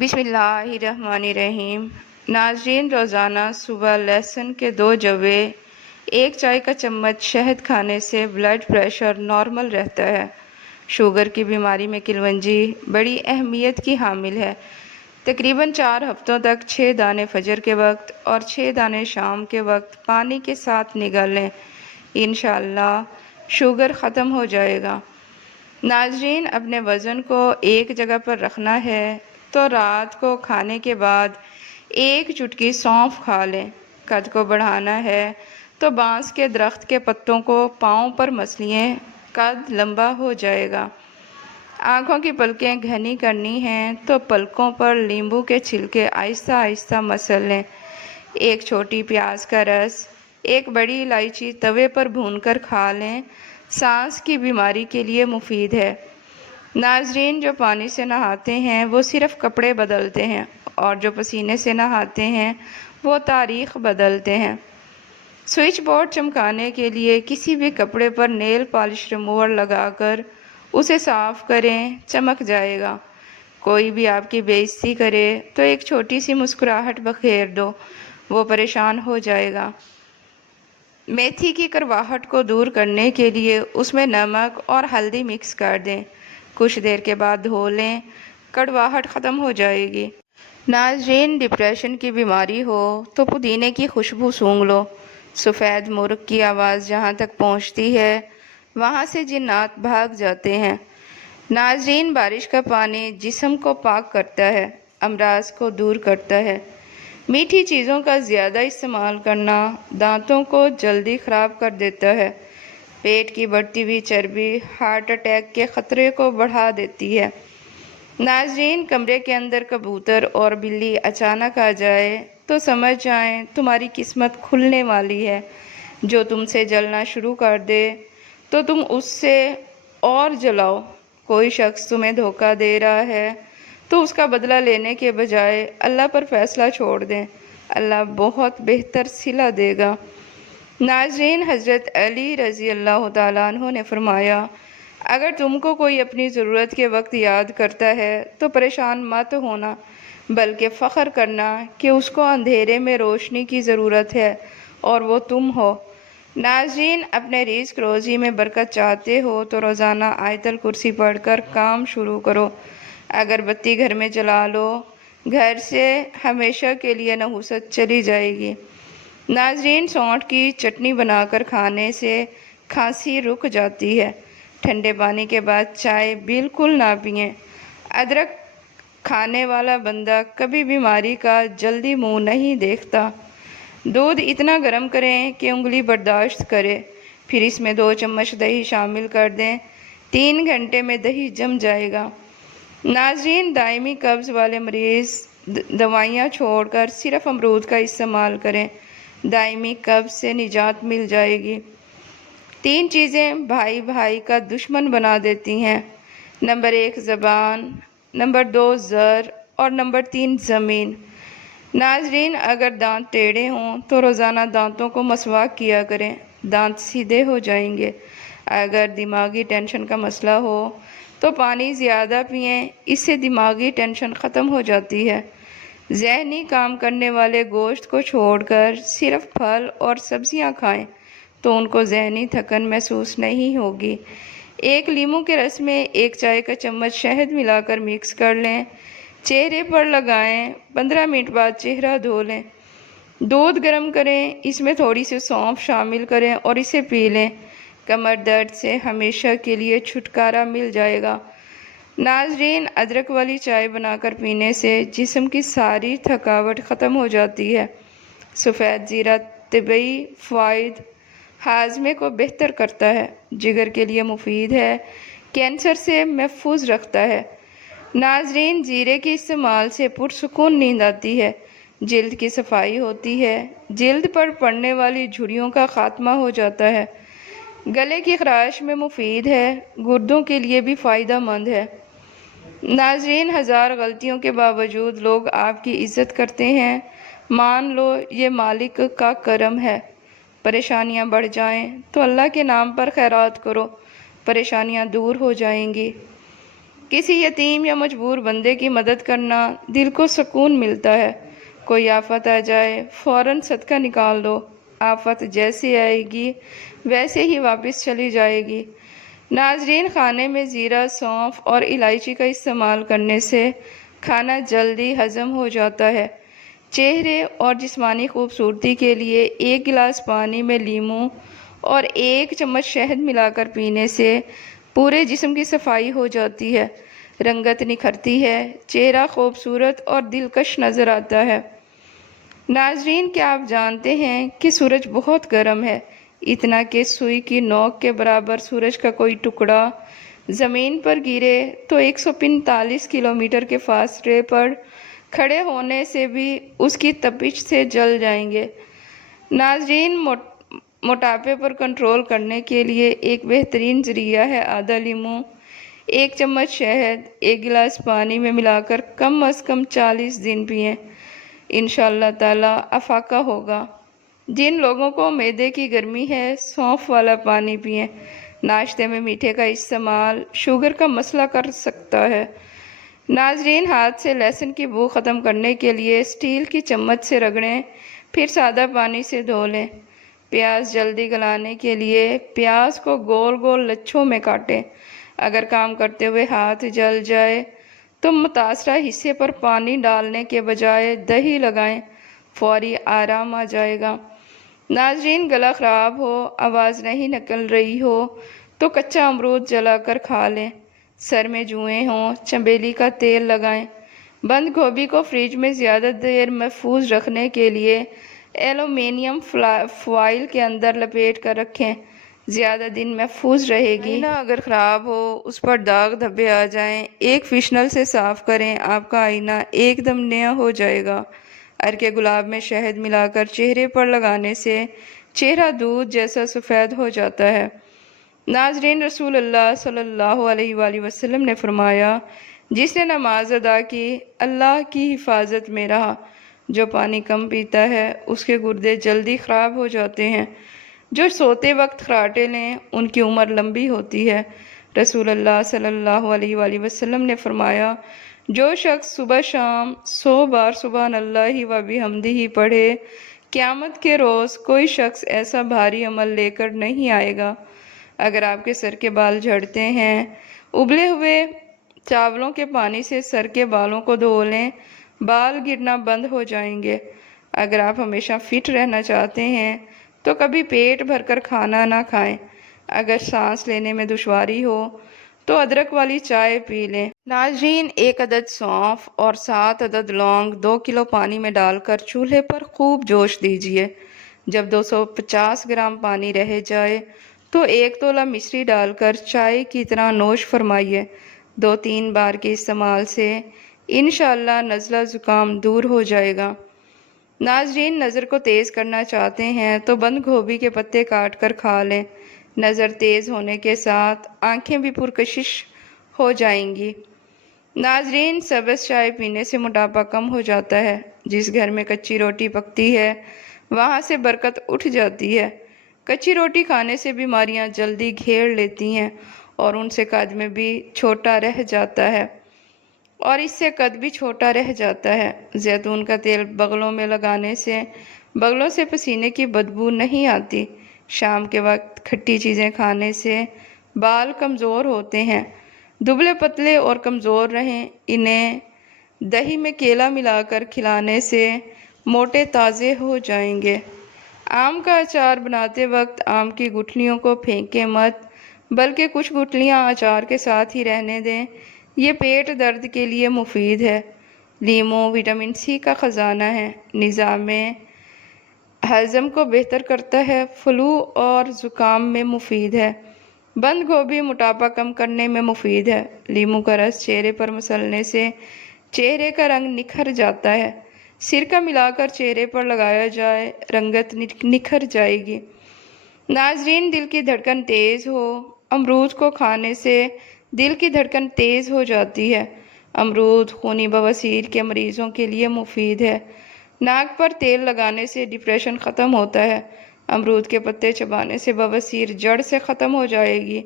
بسم اللہ الرحمن الرحیم۔ ناظرین، روزانہ صبح لہسن کے 2 جوے 1 چائے کا چمچ شہد کھانے سے بلڈ پریشر نارمل رہتا ہے۔ شوگر کی بیماری میں کلونجی بڑی اہمیت کی حامل ہے۔ تقریباً 4 ہفتوں تک 6 دانے فجر کے وقت اور 6 دانے شام کے وقت پانی کے ساتھ نگالیں، انشاءاللہ شوگر ختم ہو جائے گا۔ ناظرین، اپنے وزن کو ایک جگہ پر رکھنا ہے تو رات کو کھانے کے بعد 1 چٹکی سونف کھا لیں۔ قد کو بڑھانا ہے تو بانس کے درخت کے پتوں کو پاؤں پر مسلیں، قد لمبا ہو جائے گا۔ آنکھوں کی پلکیں گھنی کرنی ہیں تو پلکوں پر لیمبو کے چھلکے آہستہ آہستہ مسل لیں۔ 1 چھوٹی پیاز کا رس، 1 بڑی الائچی توے پر بھون کر کھا لیں، سانس کی بیماری کے لیے مفید ہے۔ ناظرین، جو پانی سے نہاتے ہیں وہ صرف کپڑے بدلتے ہیں، اور جو پسینے سے نہاتے ہیں وہ تاریخ بدلتے ہیں۔ سوئچ بورڈ چمکانے کے لیے کسی بھی کپڑے پر نیل پالش ریموور لگا کر اسے صاف کریں، چمک جائے گا۔ کوئی بھی آپ کی بے عزتی کرے تو ایک چھوٹی سی مسکراہٹ بکھیر دو، وہ پریشان ہو جائے گا۔ میتھی کی کرواہٹ کو دور کرنے کے لیے اس میں نمک اور ہلدی مکس کر دیں، کچھ دیر کے بعد دھو لیں، کڑواہٹ ختم ہو جائے گی۔ ناظرین، ڈپریشن کی بیماری ہو تو پودینے کی خوشبو سونگھ لو۔ سفید مرغ کی آواز جہاں تک پہنچتی ہے وہاں سے جنات بھاگ جاتے ہیں۔ ناظرین، بارش کا پانی جسم کو پاک کرتا ہے، امراض کو دور کرتا ہے۔ میٹھی چیزوں کا زیادہ استعمال کرنا دانتوں کو جلدی خراب کر دیتا ہے۔ پیٹ کی بڑھتی ہوئی چربی ہارٹ اٹیک کے خطرے کو بڑھا دیتی ہے۔ ناظرین، کمرے کے اندر کبوتر اور بلی اچانک آ جائے تو سمجھ جائیں تمہاری قسمت کھلنے والی ہے۔ جو تم سے جلنا شروع کر دے تو تم اس سے اور جلاؤ۔ کوئی شخص تمہیں دھوکہ دے رہا ہے تو اس کا بدلہ لینے کے بجائے اللہ پر فیصلہ چھوڑ دیں، اللہ بہت بہتر صلہ دے گا۔ ناظرین، حضرت علی رضی اللہ تعالیٰ عنہ نے فرمایا، اگر تم کو کوئی اپنی ضرورت کے وقت یاد کرتا ہے تو پریشان مت ہونا، بلکہ فخر کرنا کہ اس کو اندھیرے میں روشنی کی ضرورت ہے اور وہ تم ہو۔ ناظرین، اپنے رزق روزی میں برکت چاہتے ہو تو روزانہ آیت الکرسی پڑھ کر کام شروع کرو۔ اگر بتی گھر میں جلا لو، گھر سے ہمیشہ کے لیے نحوست چلی جائے گی۔ ناظرین، سونٹھ کی چٹنی بنا کر کھانے سے کھانسی رک جاتی ہے۔ ٹھنڈے پانی کے بعد چائے بالکل نہ پئیں۔ ادرک کھانے والا بندہ کبھی بیماری کا جلدی منہ نہیں دیکھتا۔ دودھ اتنا گرم کریں کہ انگلی برداشت کرے، پھر اس میں 2 چمچ دہی شامل کر دیں، 3 گھنٹے میں دہی جم جائے گا۔ ناظرین، دائمی قبض والے مریض دوائیاں چھوڑ کر صرف امرود کا استعمال کریں، دائمی قبض سے نجات مل جائے گی۔ 3 چیزیں بھائی بھائی کا دشمن بنا دیتی ہیں، نمبر 1 زبان، نمبر 2 زر اور نمبر 3 زمین۔ ناظرین، اگر دانت ٹیڑھے ہوں تو روزانہ دانتوں کو مسواک کیا کریں، دانت سیدھے ہو جائیں گے۔ اگر دماغی ٹینشن کا مسئلہ ہو تو پانی زیادہ پئیں، اس سے دماغی ٹینشن ختم ہو جاتی ہے۔ ذہنی کام کرنے والے گوشت کو چھوڑ کر صرف پھل اور سبزیاں کھائیں تو ان کو ذہنی تھکن محسوس نہیں ہوگی۔ 1 لیموں کے رس میں 1 چائے کا چمچ شہد ملا کر مکس کر لیں، چہرے پر لگائیں، 15 منٹ بعد چہرہ دھو لیں۔ دودھ گرم کریں، اس میں تھوڑی سی سونف شامل کریں اور اسے پی لیں، کمر درد سے ہمیشہ کے لیے چھٹکارا مل جائے گا۔ ناظرین، ادرک والی چائے بنا کر پینے سے جسم کی ساری تھکاوٹ ختم ہو جاتی ہے۔ سفید زیرہ طبی فوائد، ہاضمے کو بہتر کرتا ہے، جگر کے لیے مفید ہے، کینسر سے محفوظ رکھتا ہے۔ ناظرین، زیرے کے استعمال سے پرسکون نیند آتی ہے، جلد کی صفائی ہوتی ہے، جلد پر پڑنے والی جھریوں کا خاتمہ ہو جاتا ہے، گلے کی خراش میں مفید ہے، گردوں کے لیے بھی فائدہ مند ہے۔ ناظرین، 1000 غلطیوں کے باوجود لوگ آپ کی عزت کرتے ہیں، مان لو یہ مالک کا کرم ہے۔ پریشانیاں بڑھ جائیں تو اللہ کے نام پر خیرات کرو، پریشانیاں دور ہو جائیں گی۔ کسی یتیم یا مجبور بندے کی مدد کرنا دل کو سکون ملتا ہے۔ کوئی آفت آ جائے فوراً صدقہ نکال دو، آفت جیسے آئے گی ویسے ہی واپس چلی جائے گی۔ ناظرین، کھانے میں زیرہ، سونف اور الائچی کا استعمال کرنے سے کھانا جلدی ہضم ہو جاتا ہے۔ چہرے اور جسمانی خوبصورتی کے لیے 1 گلاس پانی میں لیموں اور 1 چمچ شہد ملا کر پینے سے پورے جسم کی صفائی ہو جاتی ہے، رنگت نکھرتی ہے، چہرہ خوبصورت اور دلکش نظر آتا ہے۔ ناظرین، کیا آپ جانتے ہیں کہ سورج بہت گرم ہے، اتنا کہ سوئی کی نوک کے برابر سورج کا کوئی ٹکڑا زمین پر گرے تو 145 کلومیٹر کے فاصلے پر کھڑے ہونے سے بھی اس کی تپش سے جل جائیں گے۔ ناظرین، موٹاپے پر کنٹرول کرنے کے لیے ایک بہترین ذریعہ ہے آدھا لیموں، 1 چمچ شہد 1 گلاس پانی میں ملا کر کم از کم 40 دن پئیں، انشاءاللہ تعالی افاقہ ہوگا۔ جن لوگوں کو معدے کی گرمی ہے سونف والا پانی پئیں۔ ناشتے میں میٹھے کا استعمال شوگر کا مسئلہ کر سکتا ہے۔ ناظرین، ہاتھ سے لہسن کی بو ختم کرنے کے لیے اسٹیل کی چمچ سے رگڑیں، پھر سادہ پانی سے دھو لیں۔ پیاز جلدی گلانے کے لیے پیاز کو گول گول لچھوں میں کاٹیں۔ اگر کام کرتے ہوئے ہاتھ جل جائے تو متاثرہ حصے پر پانی ڈالنے کے بجائے دہی لگائیں، فوری آرام آ جائے گا۔ ناظرین، گلا خراب ہو، آواز نہیں نکل رہی ہو تو کچا امرود جلا کر کھا لیں۔ سر میں جوئیں ہوں، چنبیلی کا تیل لگائیں۔ بند گوبھی کو فریج میں زیادہ دیر محفوظ رکھنے کے لیے ایلومینیم فوائل کے اندر لپیٹ کر رکھیں، زیادہ دن محفوظ رہے گی۔ آئینہ اگر خراب ہو، اس پر داغ دھبے آ جائیں، ایک فشنل سے صاف کریں، آپ کا آئینہ ایک دم نیا ہو جائے گا۔ عرق گلاب میں شہد ملا کر چہرے پر لگانے سے چہرہ دودھ جیسا سفید ہو جاتا ہے۔ ناظرین، رسول اللہ صلی اللہ علیہ وآلہ وسلم نے فرمایا، جس نے نماز ادا کی اللہ کی حفاظت میں رہا۔ جو پانی کم پیتا ہے اس کے گردے جلدی خراب ہو جاتے ہیں۔ جو سوتے وقت خراٹے لیں ان کی عمر لمبی ہوتی ہے۔ رسول اللہ صلی اللہ علیہ وآلہ وسلم نے فرمایا، جو شخص صبح شام 100 بار سبحان اللہ و بحمدہ پڑھے، قیامت کے روز کوئی شخص ایسا بھاری عمل لے کر نہیں آئے گا۔ اگر آپ کے سر کے بال جھڑتے ہیں، ابلے ہوئے چاولوں کے پانی سے سر کے بالوں کو دھو لیں، بال گرنا بند ہو جائیں گے۔ اگر آپ ہمیشہ فٹ رہنا چاہتے ہیں تو کبھی پیٹ بھر کر کھانا نہ کھائیں۔ اگر سانس لینے میں دشواری ہو تو ادرک والی چائے پی لیں۔ ناظرین، 1 عدد سونف اور 7 عدد لونگ 2 کلو پانی میں ڈال کر چولہے پر خوب جوش دیجیے۔ جب 250 گرام پانی رہ جائے تو 1 تولہ مشری ڈال کر چائے کی طرح نوش فرمائیے۔ 2-3 بار کے استعمال سے انشاءاللہ نزلہ زکام دور ہو جائے گا۔ ناظرین، نظر کو تیز کرنا چاہتے ہیں تو بند گوبھی کے پتے کاٹ کر کھا لیں۔ نظر تیز ہونے کے ساتھ آنکھیں بھی پرکشش ہو جائیں گی۔ ناظرین، سبز چائے پینے سے موٹاپا کم ہو جاتا ہے۔ جس گھر میں کچی روٹی پکتی ہے وہاں سے برکت اٹھ جاتی ہے۔ کچی روٹی کھانے سے بیماریاں جلدی گھیر لیتی ہیں اور ان سے قد میں بھی چھوٹا رہ جاتا ہے زیتون کا تیل بغلوں میں لگانے سے بغلوں سے پسینے کی بدبو نہیں آتی۔ شام کے وقت کھٹی چیزیں کھانے سے بال کمزور ہوتے ہیں۔ دبلے پتلے اور کمزور رہیں، انہیں دہی میں کیلا ملا کر کھلانے سے موٹے تازے ہو جائیں گے۔ آم کا اچار بناتے وقت آم کی گٹھلیوں کو پھینکیں مت، بلکہ کچھ گٹھلیاں اچار کے ساتھ ہی رہنے دیں، یہ پیٹ درد کے لیے مفید ہے۔ لیموں وٹامن سی کا خزانہ ہے، نظام ہضم کو بہتر کرتا ہے، فلو اور زکام میں مفید ہے۔ بند گوبھی موٹاپا کم کرنے میں مفید ہے۔ لیموں کا رس چہرے پر مسلنے سے چہرے کا رنگ نکھر جاتا ہے۔ سرکہ ملا کر چہرے پر لگایا جائے، رنگت نکھر جائے گی۔ ناظرین، دل کی دھڑکن تیز ہو، امرود کو کھانے سے دل کی دھڑکن تیز ہو جاتی ہے۔ امرود خونی بواسیر کے مریضوں کے لیے مفید ہے۔ ناک پر تیل لگانے سے ڈپریشن ختم ہوتا ہے۔ امرود کے پتے چبانے سے بواسیر جڑ سے ختم ہو جائے گی۔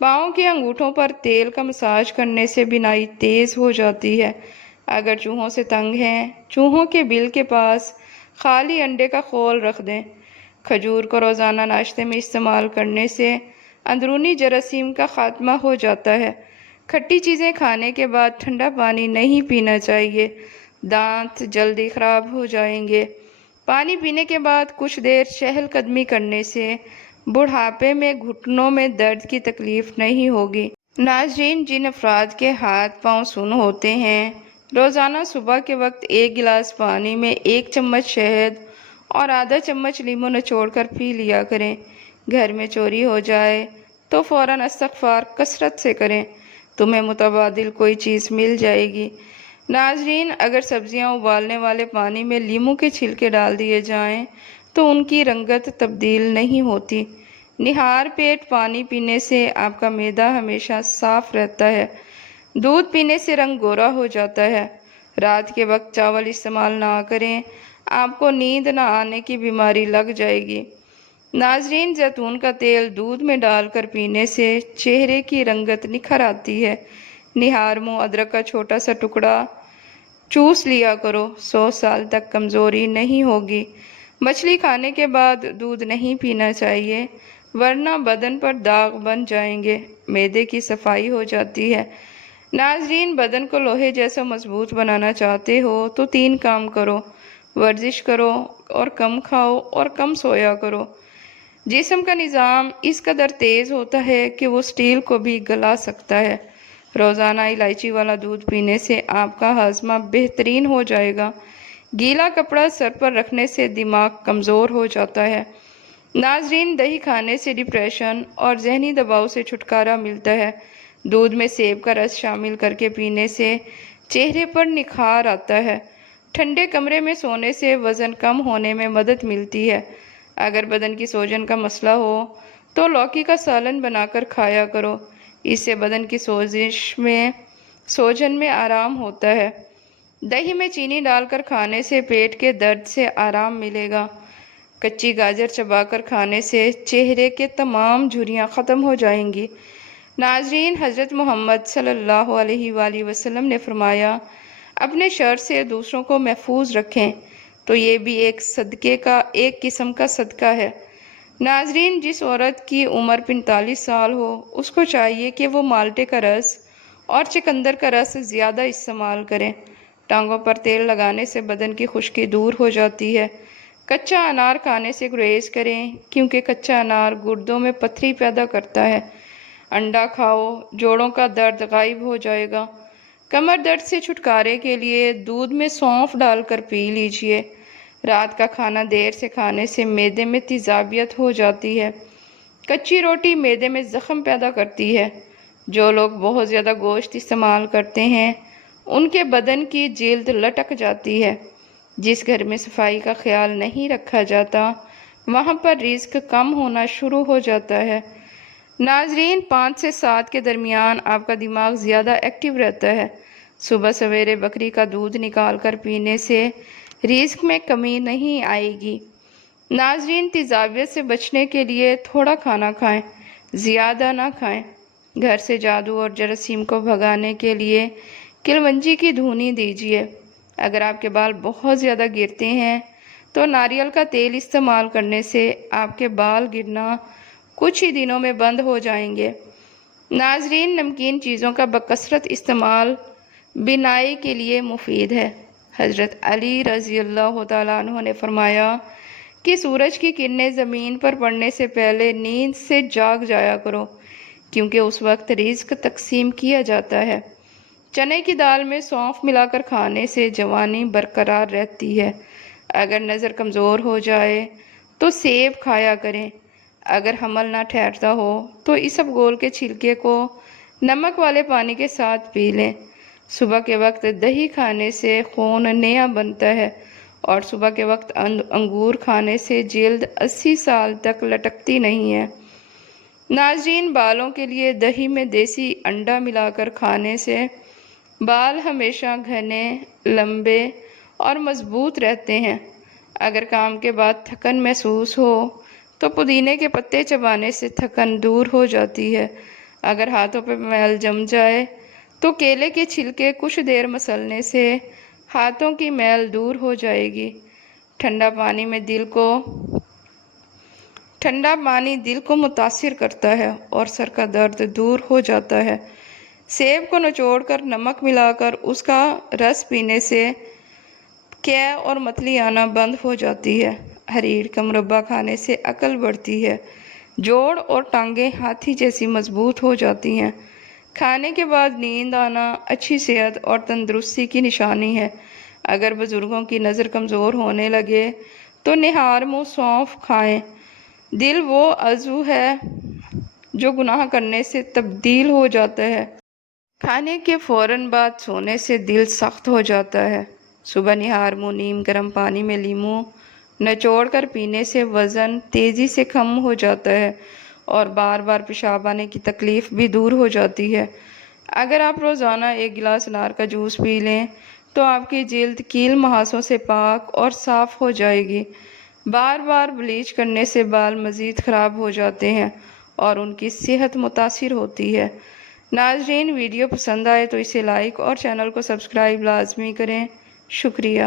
پاؤں کے انگوٹھوں پر تیل کا مساج کرنے سے بینائی تیز ہو جاتی ہے۔ اگر چوہوں سے تنگ ہیں، چوہوں کے بل کے پاس خالی انڈے کا خول رکھ دیں۔ کھجور کو روزانہ ناشتے میں استعمال کرنے سے اندرونی جراثیم کا خاتمہ ہو جاتا ہے۔ کھٹی چیزیں کھانے کے بعد ٹھنڈا پانی نہیں پینا چاہیے، دانت جلدی خراب ہو جائیں گے۔ پانی پینے کے بعد کچھ دیر چہل قدمی کرنے سے بڑھاپے میں گھٹنوں میں درد کی تکلیف نہیں ہوگی۔ ناظرین، جن افراد کے ہاتھ پاؤں سن ہوتے ہیں، روزانہ صبح کے وقت 1 گلاس پانی میں 1 چمچ شہد اور آدھا چمچ لیموں نچوڑ کر پی لیا کریں۔ گھر میں چوری ہو جائے تو فوراً استغفار کثرت سے کریں، تمہیں متبادل کوئی چیز مل جائے گی۔ ناظرین، اگر سبزیاں ابالنے والے پانی میں لیموں کے چھلکے ڈال دیے جائیں تو ان کی رنگت تبدیل نہیں ہوتی۔ نہار پیٹ پانی پینے سے آپ کا معدہ ہمیشہ صاف رہتا ہے۔ دودھ پینے سے رنگ گورا ہو جاتا ہے۔ رات کے وقت چاول استعمال نہ کریں، آپ کو نیند نہ آنے کی بیماری لگ جائے گی۔ ناظرین، زیتون کا تیل دودھ میں ڈال کر پینے سے چہرے کی رنگت نکھر آتی ہے۔ نہار منہ ادرک کا چھوٹا سا ٹکڑا چوس لیا کرو، 100 سال تک کمزوری نہیں ہوگی۔ مچھلی کھانے کے بعد دودھ نہیں پینا چاہیے، ورنہ بدن پر داغ بن جائیں گے، معدے کی صفائی ہو جاتی ہے۔ ناظرین، بدن کو لوہے جیسا مضبوط بنانا چاہتے ہو تو 3 کام کرو: ورزش کرو اور کم کھاؤ اور کم سویا کرو۔ جسم کا نظام اس قدر تیز ہوتا ہے کہ وہ سٹیل کو بھی گلا سکتا ہے۔ روزانہ الائچی والا دودھ پینے سے آپ کا ہاضمہ بہترین ہو جائے گا۔ گیلا کپڑا سر پر رکھنے سے دماغ کمزور ہو جاتا ہے۔ ناظرین، دہی کھانے سے ڈپریشن اور ذہنی دباؤ سے چھٹکارا ملتا ہے۔ دودھ میں سیب کا رس شامل کر کے پینے سے چہرے پر نکھار آتا ہے۔ ٹھنڈے کمرے میں سونے سے وزن کم ہونے میں مدد ملتی ہے۔ اگر بدن کی سوجن کا مسئلہ ہو تو لوکی کا سالن بنا کر کھایا کرو، اس سے بدن کی سوجن میں آرام ہوتا ہے۔ دہی میں چینی ڈال کر کھانے سے پیٹ کے درد سے آرام ملے گا۔ کچی گاجر چبا کر کھانے سے چہرے کے تمام جھریاں ختم ہو جائیں گی۔ ناظرین، حضرت محمد صلی اللہ علیہ وآلہ وسلم نے فرمایا، اپنے شر سے دوسروں کو محفوظ رکھیں تو یہ بھی ایک قسم کا صدقہ ہے۔ ناظرین، جس عورت کی عمر 45 سال ہو، اس کو چاہیے کہ وہ مالٹے کا رس اور چقندر کا رس زیادہ استعمال کریں۔ ٹانگوں پر تیل لگانے سے بدن کی خشکی دور ہو جاتی ہے۔ کچا انار کھانے سے گریز کریں کیونکہ کچا انار گردوں میں پتھری پیدا کرتا ہے۔ انڈا کھاؤ، جوڑوں کا درد غائب ہو جائے گا۔ کمر درد سے چھٹکارے کے لیے دودھ میں سونف ڈال کر پی لیجئے۔ رات کا کھانا دیر سے کھانے سے معدے میں تیزابیت ہو جاتی ہے۔ کچی روٹی معدے میں زخم پیدا کرتی ہے۔ جو لوگ بہت زیادہ گوشت استعمال کرتے ہیں، ان کے بدن کی جلد لٹک جاتی ہے۔ جس گھر میں صفائی کا خیال نہیں رکھا جاتا، وہاں پر رزق کم ہونا شروع ہو جاتا ہے۔ ناظرین، 5 سے 7 کے درمیان آپ کا دماغ زیادہ ایکٹیو رہتا ہے۔ صبح سویرے بکری کا دودھ نکال کر پینے سے رزق میں کمی نہیں آئے گی۔ ناظرین، تیزابیت سے بچنے کے لیے تھوڑا کھانا کھائیں، زیادہ نہ کھائیں۔ گھر سے جادو اور جراثیم کو بھگانے کے لیے کلونجی کی دھونی دیجیے۔ اگر آپ کے بال بہت زیادہ گرتے ہیں تو ناریل کا تیل استعمال کرنے سے آپ کے بال گرنا کچھ ہی دنوں میں بند ہو جائیں گے۔ ناظرین، نمکین چیزوں کا بکثرت استعمال بینائی کے لیے مفید ہے۔ حضرت علی رضی اللہ تعالیٰ عنہ نے فرمایا کہ سورج کی کرنیں زمین پر پڑنے سے پہلے نیند سے جاگ جایا کرو، کیونکہ اس وقت رزق تقسیم کیا جاتا ہے۔ چنے کی دال میں سونف ملا کر کھانے سے جوانی برقرار رہتی ہے۔ اگر نظر کمزور ہو جائے تو سیب کھایا کریں۔ اگر حمل نہ ٹھہرتا ہو تو اسبگول کے چھلکے کو نمک والے پانی کے ساتھ پی لیں۔ صبح کے وقت دہی کھانے سے خون نیا بنتا ہے اور صبح کے وقت انگور کھانے سے جلد 80 سال تک لٹکتی نہیں ہے۔ ناظرین، بالوں کے لیے دہی میں دیسی انڈا ملا کر کھانے سے بال ہمیشہ گھنے، لمبے اور مضبوط رہتے ہیں۔ اگر کام کے بعد تھکن محسوس ہو تو پودینے کے پتے چبانے سے تھکن دور ہو جاتی ہے۔ اگر ہاتھوں پہ میل جم جائے تو کیلے کے چھلکے کچھ دیر مسلنے سے ہاتھوں کی میل دور ہو جائے گی۔ ٹھنڈا پانی دل کو متاثر کرتا ہے اور سر کا درد دور ہو جاتا ہے۔ سیب کو نچوڑ کر نمک ملا کر اس کا رس پینے سے قے اور متلی آنا بند ہو جاتی ہے۔ ہریڑ کا مربع کھانے سے عقل بڑھتی ہے۔ جوڑ اور ٹانگیں ہاتھی جیسی مضبوط ہو جاتی ہیں۔ کھانے کے بعد نیند آنا اچھی صحت اور تندرستی کی نشانی ہے۔ اگر بزرگوں کی نظر کمزور ہونے لگے تو نہار منہ سونف کھائیں۔ دل وہ عضو ہے جو گناہ کرنے سے تبدیل ہو جاتا ہے۔ کھانے کے فوراً بعد سونے سے دل سخت ہو جاتا ہے۔ صبح نہار منہ نیم گرم پانی میں لیموں نچوڑ کر پینے سے وزن تیزی سے کم ہو جاتا ہے اور بار بار پیشاب آنے کی تکلیف بھی دور ہو جاتی ہے۔ اگر آپ روزانہ 1 گلاس انار کا جوس پی لیں تو آپ کی جلد کیل مہاسوں سے پاک اور صاف ہو جائے گی۔ بار بار بلیچ کرنے سے بال مزید خراب ہو جاتے ہیں اور ان کی صحت متاثر ہوتی ہے۔ ناظرین، ویڈیو پسند آئے تو اسے لائک اور چینل کو سبسکرائب لازمی کریں۔ شکریہ۔